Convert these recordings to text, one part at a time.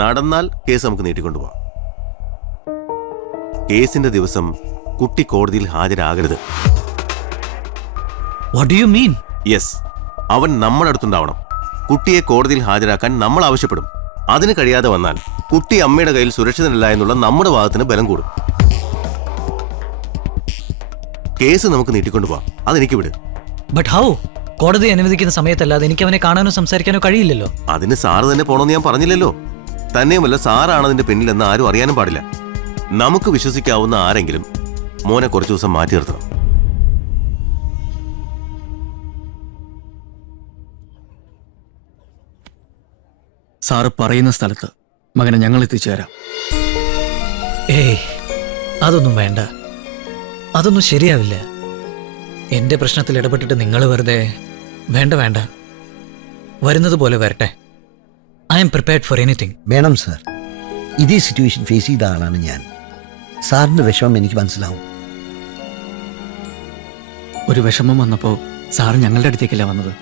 നടന്നാൽ കേസ് നമുക്ക് നീട്ടിക്കൊണ്ടുപോവാം. കേസിന്റെ ദിവസം കുട്ടി കോടതിയിൽ ഹാജരാകരുത്. What do you mean? Yes, അവൻ നമ്മുടെ അടുത്തുണ്ടാവണം. കുട്ടിയെ കോടതിയിൽ ഹാജരാക്കാൻ നമ്മൾ ആവശ്യപ്പെടും. അതിന് കഴിയാതെ വന്നാൽ കുട്ടി അമ്മയുടെ കയ്യിൽ സുരക്ഷിതനല്ല എന്നുള്ള നമ്മുടെ വാദത്തിന് ബലം കൂടും. കേസ് നമുക്ക് നീട്ടിക്കൊണ്ടുപോവാം. അതെനിക്ക് വിട്. But how? കോടതി അനുവദിക്കുന്ന സമയത്തല്ലാതെ എനിക്ക് അവനെ കാണാനോ സംസാരിക്കാനോ കഴിയില്ലല്ലോ. അതിന് സാറ് തന്നെ പോണമെന്ന് ഞാൻ പറഞ്ഞില്ലല്ലോ. തന്നെയുമല്ല, സാറാണ് അതിന്റെ പിന്നിലെന്ന് ആരും അറിയാനും പാടില്ല. നമുക്ക് വിശ്വസിക്കാവുന്ന ആരെങ്കിലും മോനെ കുറച്ചു ദിവസം മാറ്റി നിർത്തണം. സാറ് പറയുന്ന സ്ഥലത്ത് മകനെ ഞങ്ങൾ എത്തിച്ചേരാം. ഏയ്, അതൊന്നും വേണ്ട. അതൊന്നും ശരിയാവില്ല. എന്റെ പ്രശ്നത്തിൽ ഇടപെട്ടിട്ട് നിങ്ങൾ വെറുതെ വേണ്ട വേണ്ട, വരുന്നത് പോലെ വരട്ടെ. I M prepared for anything. വേണം സാർ. ഇതേ സിറ്റുവേഷൻ ഫേസ് ചെയ്ത ആളാണ് ഞാൻ. സാറിന്റെ വിഷമം എനിക്ക് മനസ്സിലാവും. ഒരു വിഷമം വന്നപ്പോൾ സാറ് ഞങ്ങളുടെ അടുത്തേക്കല്ല വന്നത്.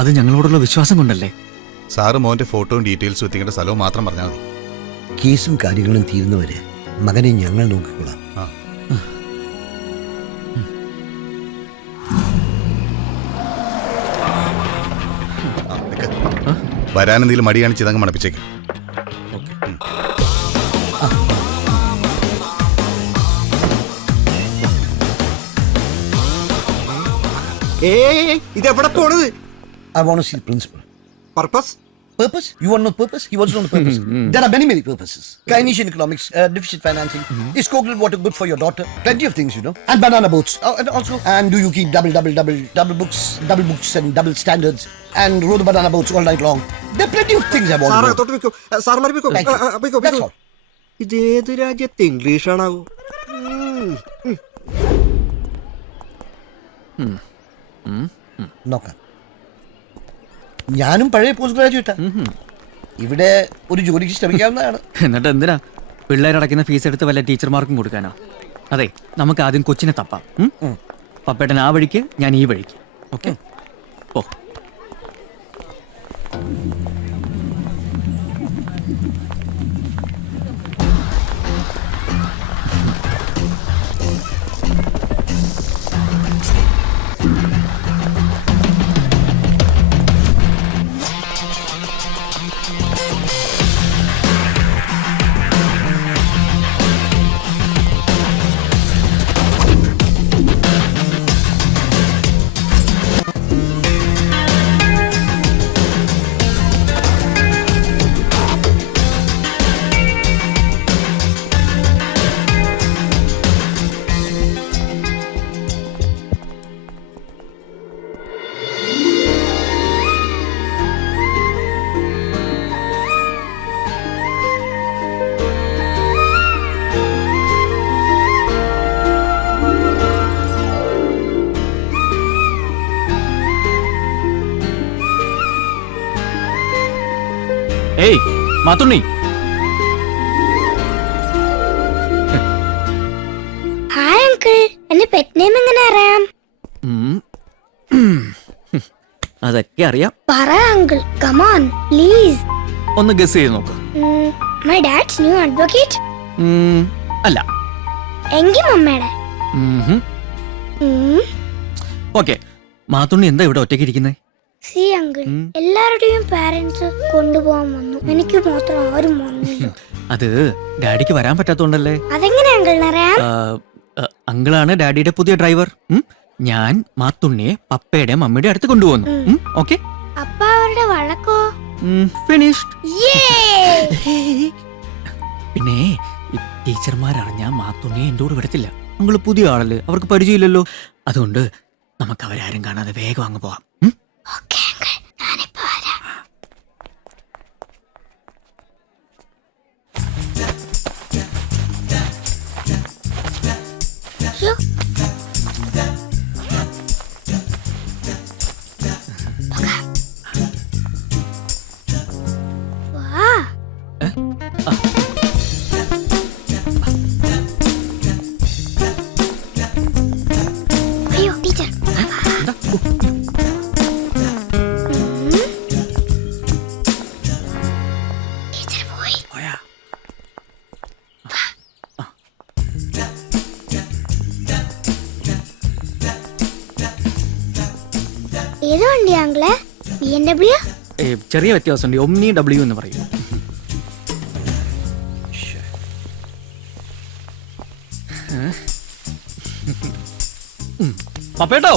അത് ഞങ്ങളോടുള്ള വിശ്വാസം കൊണ്ടല്ലേ. സാറ് മോന്റെ ഫോട്ടോയും ഡീറ്റെയിൽസും എത്തിക്കേണ്ട സ്ഥലവും മാത്രം പറഞ്ഞാൽ മതി. കേസും കാര്യങ്ങളും തീരുന്നവരെ മകനെ ഞങ്ങൾ നോക്കിക്കൊള്ളാം. വരാനെന്തെങ്കിലും മടി കാണിച്ച് ഇതങ്ങ് മണപ്പിച്ചേക്കും. ഇതെവിടെ പോണത്? I want to see the principal. Purpose? Purpose? You want to know purpose? He wants to know the purpose. There are many purposes. Keynesian economics, deficit financing. Is coconut water good for your daughter? Plenty of things, you know. And banana boats. And also, and do you keep double books and double standards and row the banana boats all night long? There are plenty of things I want to know. തൊട്ട് വെക്കോ. സാർമാർ വെക്കോ. That's all. ഇതേത് രാജ്യത്തെ ഇംഗ്ലീഷാണാവോ? നോക്കാം. ഞാനും പഴയ post ഗ്രാജുവേറ്റാ. ഇവിടെ ഒരു ജോലിക്ക് ശ്രമിക്കാവുന്നതാണ്. എന്നിട്ട് എന്തിനാ പിള്ളേരടയ്ക്കുന്ന ഫീസ് എടുത്ത് വല്ല ടീച്ചർമാർക്കും കൊടുക്കാനോ? അതെ, നമുക്ക് ആദ്യം കൊച്ചിനെ തപ്പാം. പപ്പേട്ടൻ ആ വഴിക്ക്, ഞാൻ ഈ വഴിക്ക്. ഓക്കെ, ഓ. ഏയ് മാത്തുണ്ണി, ഹായ് അങ്കിൾ. എന്റെ പെറ്റ് നെയിം എങ്ങനെ അറിയാം? അതൊക്കെ അറിയാം. പറ അങ്കിൾ, കം ഓൺ പ്ലീസ്. ഒന്ന് ഗസ് ചെയ്ത് നോക്ക്. My dads new advocate? അല്ല. എങ്കി മമ്മയുടെ. ഓക്കെ, മാത്തുണ്ണി എന്താ ഇവിടെ ഒറ്റയ്ക്ക് ഇരിക്കുന്നേ? സി അങ്കിൾ, എല്ലാവരുടെയും പാരന്റ്സ് കൊണ്ടുപോകാൻ വന്നു, എനിക്ക് മാത്രം ആരും വന്നില്ല. അത് ഡാഡിക്ക് വരാൻ പറ്റാത്തോണ്ടല്ലേ. അതെങ്ങനെ അങ്കിളിന് അറിയാം? അങ്കിളാണ് ഡാഡിയുടെ പുതിയ ഡ്രൈവർ. ഞാൻ മാത്തുണ്ണിയെ പപ്പയുടെ മമ്മിയുടെ അടുത്ത് കൊണ്ടുപോകുന്നു. ഓക്കെ, അപ്പ അവരുടെ വഴക്കോ? ഫിനിഷ്ഡ്. പിന്നെ ടീച്ചർമാരറിഞ്ഞ മാത്തുണ്ണിയെ എന്റെ കൂടെ വിടത്തില്ല. അങ്കിള് പുതിയ ആളല്ലേ, അവർക്ക് പരിചയമില്ലല്ലോ. അതുകൊണ്ട് നമുക്ക് അവരാരും കാണാതെ വേഗം അങ്ങ് പോവാം. ഓക്കേ അങ്കിൾ, ഞാനിപ്പോ വരാം. വാ. അയ്യോ ടീച്ചർ. ടീച്ചർ പോയാ ഏത് വണ്ടിയാ അങ്കിളെ? BMW? ചെറിയ വ്യത്യാസമുണ്ട്. ഒമ്നി ഡബ്ല്യു എന്ന് പറയും. പപ്പേട്ടോ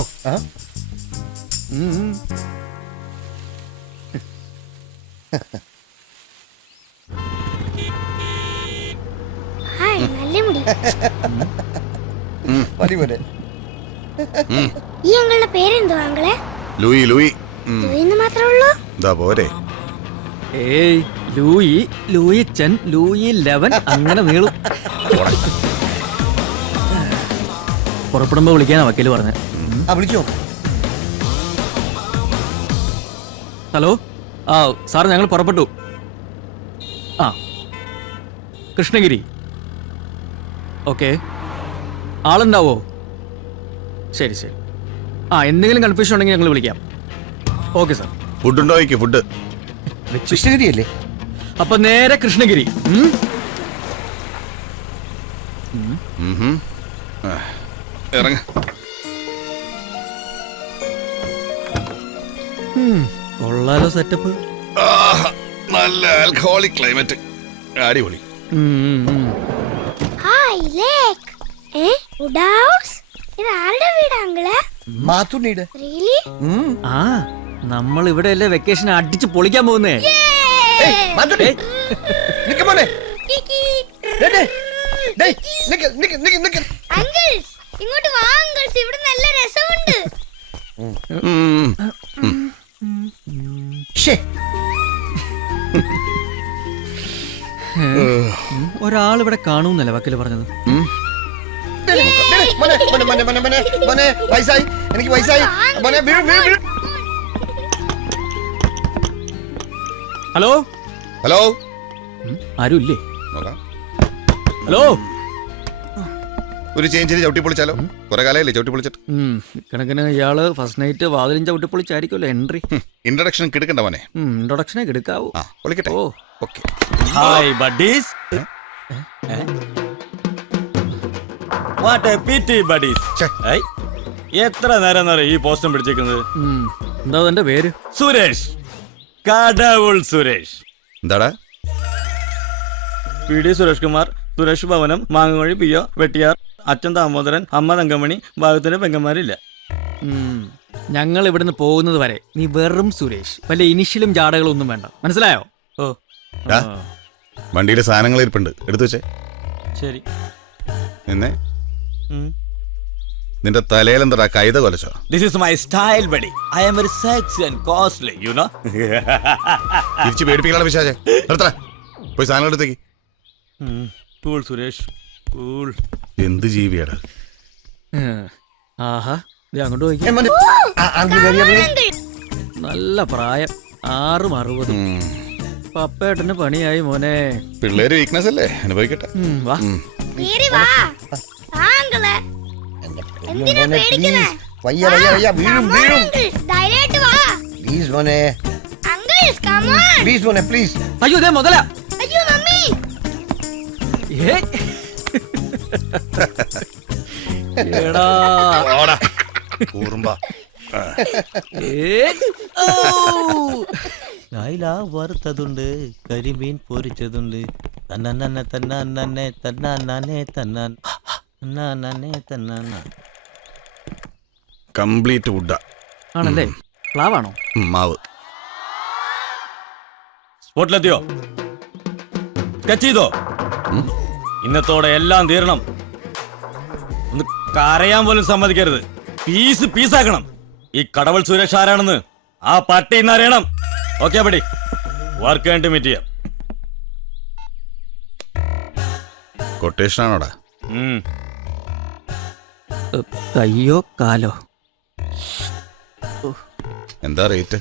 ഹായ്, നല്ല മുടി. മതി പോലെ. ഈ അങ്കിളുടെ പേരെന്തോ അങ്കിളെ? Louie Louie. ഇന്ന് മാത്രമേ ഉള്ളൂ? ഇതാ പോരെ. ഏയ് ലൂയി, ലൂയിച്ചൻ, ലൂയി 11 അങ്ങനെ നീളും. പുറപ്പെടുമ്പോ വിളിക്കാനാ വക്കീല് പറഞ്ഞ. ആ വിളിച്ചോ? ഹലോ, ആ സാർ ഞങ്ങൾ പുറപ്പെട്ടു. ആ കൃഷ്ണഗിരി. ഓക്കെ, ആളുണ്ടാവോ? ശരി ശരി. ആ എന്തെങ്കിലും കൺഫ്യൂഷൻ ഉണ്ടെങ്കിൽ ഞങ്ങൾ വിളിക്കാം. Okay sir. ഫുഡ് ഉണ്ടോ? എനിക്ക് ഫുഡ്. കൃഷ്ണഗിരിയല്ലേ? അപ്പൊ നേരെ കൃഷ്ണഗിരി. ഇറങ്ങ. കൊള്ളാലോ സെറ്റപ്പ്. നല്ല ആൽക്കഹോളിക് ക്ലൈമറ്റ്. അടിപൊളി. Hi lake. Wood house? ഇത് ആരുടെ വീടാ അങ്കിളെ? മാത്തുണ്ണീടെ. റിയലി? ആ നമ്മൾ ഇവിടെ അല്ലേ വെക്കേഷൻ അടിച്ച് പൊളിക്കാൻ പോകുന്നേ. മാത്തുണ്ണി നിക്ക് മോനെ. അങ്കിൾസ് ഇങ്ങോട്ട് വാ അങ്കിൾസ്, ഇവിടെ നല്ല രസമുണ്ട്. ഒരാൾ ഇവിടെ കാണൂന്നല്ലേ വക്കീല് പറഞ്ഞത്. വയസ്സായി, എനിക്ക് വയസ്സായി. മോനെ വീഴും വീഴും വീഴും. Hello hello. ആരും ഇല്ലേ? നോക്കാം. ഹലോ. ഒരു ചേഞ്ചിന് ചവിട്ടി പൊളിച്ചാലോ? കുറെ കാലമല്ലേ ചവിട്ടി പൊളിച്ചിട്ട്. കണക്കിന് ഇയാള് ഫസ്റ്റ് നൈറ്റ് വാതിലും ചവിട്ടി പൊളിച്ചായിരിക്കുമല്ലോ എൻട്രി. ഇൻട്രഡക്ഷൻ കിടക്കണ്ട മോനെ. ഇൻട്രൊഡക്ഷനെ എടുക്കാവൂ. ആ പൊളിക്കട്ടെ. ഓ okay. Hi buddies. What a pity buddies. എത്ര നേരം ഈ പോസ്റ്റം പിടിച്ചേക്കുന്നത്? എന്താ എന്റെ പേര്? സുരേഷ്. കടവുൾ സുരേഷ്. എന്താടാ? പി.ഡി. സുരേഷ് കുമാർ, സുരേഷ് ഭവനം, മാങ്ങവഴി, പിയോ, വെട്ടിയാർ, അച്ഛൻ ദാമോദരൻ, അമ്മ തങ്കമണി, ഭാഗത്തിന് പെങ്ങന്മാരില്ല. ഞങ്ങൾ ഇവിടുന്ന് പോകുന്നത് വരെ നീ വെറും സുരേഷ്. വല്ല ഇനിഷ്യലും ജാടകളും ഒന്നും വേണ്ട, മനസ്സിലായോ? ഓ വണ്ടിയിലെ സാധനങ്ങൾ ഇരിപ്പുണ്ട്, എടുത്തു വെച്ചേ. ശരി. നിന്നെ നിന്റെ തലയിലെന്താ കൈത കൊലച്ചോ? This is my style, buddy. I am very sexy and costly, you know. തിരിച്ചു പേടിപ്പിക്കാനുള്ള വിശാചേ. നിർത്തല, പോയി സാധനങ്ങൾ എടുത്തേക്ക്. Cool, സുരേഷ്. Cool. എന്ത് ജീവിയാടാ? ആഹാ, ഇത് അങ്ങോട്ട് പോയി. നല്ല പ്രായം, 6-60. പപ്പേട്ടന് പണിയായി മോനെ. പിള്ളേര് വീക്ക്നെസ് അല്ലേ, അനുഭവിക്കട്ടെ. വാ. കേറി വാ. ആ അങ്കിളെ. എന്തിനാ പേടിക്കുന്നേ? വയ്യ വയ്യ വയ്യ, വീഴും വീഴും. ധൈര്യമായിട്ട് വാ. പ്ലീസ് മോനെ. Uncles come on. പ്ലീസ് മോനെ പ്ലീസ്. അയ്യോ ദേ മുതല. അയ്യോ മമ്മി. എടാ കൂറുമ്പ. അയില വറുത്തതുണ്ട്, കരിമീൻ പൊരിച്ചതുണ്ട്. തന്നന്നെ തന്നന്നെ തന്നന്നെ തന്നന്നെ തന്നന്നെ. കംപ്ലീറ്റ് വുഡാ. ആണല്ലേ? പ്ലാവാണോ? മാവ്. സ്പോട്ടിലെത്തിയോ? സ്കെച്ച് ചെയ്തോ? ഇന്നത്തോടെ എല്ലാം തീരണം. ഒന്ന് കരയാൻ പോലും സമ്മതിക്കരുത്. പീസ് പീസാക്കണം. ഈ കടവൾ സുരേഷ് ആരാണെന്ന് ആ പട്ടി ഇന്ന് അറിയണം. ഓക്കെ പടി, വർക്ക് കഴിഞ്ഞിട്ട് മീറ്റ് ചെയ്യാം. കൊട്ടേഷൻ ആണോടാ? കയ്യോ കാലോ? എന്താ റേറ്റ്?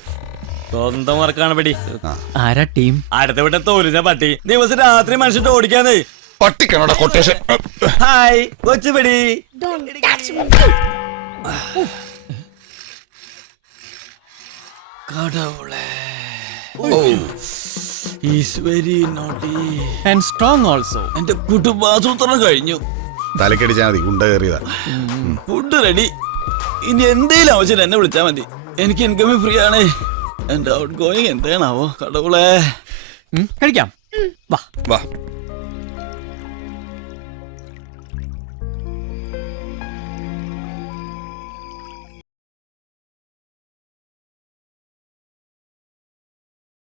സ്വന്തം വർക്കാണ് പടി. ആരാ ടീം? അടുത്ത വിട്ട തോലിച്ച പട്ടി ദിവസം രാത്രി മനുഷ്യട്ട് ഓടിക്കാന്ന്. പട്ടിക്കാണോടാ കൊട്ടേഷൻ? ഹായ് കൊച്ചുപടി. Don't touch me. കടവുളെ. Is very naughty. And strong also. എന്റെ കുടുംബാസൂത്രണം കഴിഞ്ഞു. തലക്കടിച്ചാ മതി, ഉണ്ട കയറിയതാ. Food ready. ഇനി എന്തേലും ആവശ്യം എന്നെ വിളിച്ചാ മതി. എനിക്ക് ഇൻകമിങ് ഫ്രീ ആണ്. എന്റെ ഔട്ട് ഗോയിങ് എന്താണാവോ കടവുളെ. കഴിക്കാം. വാ വാ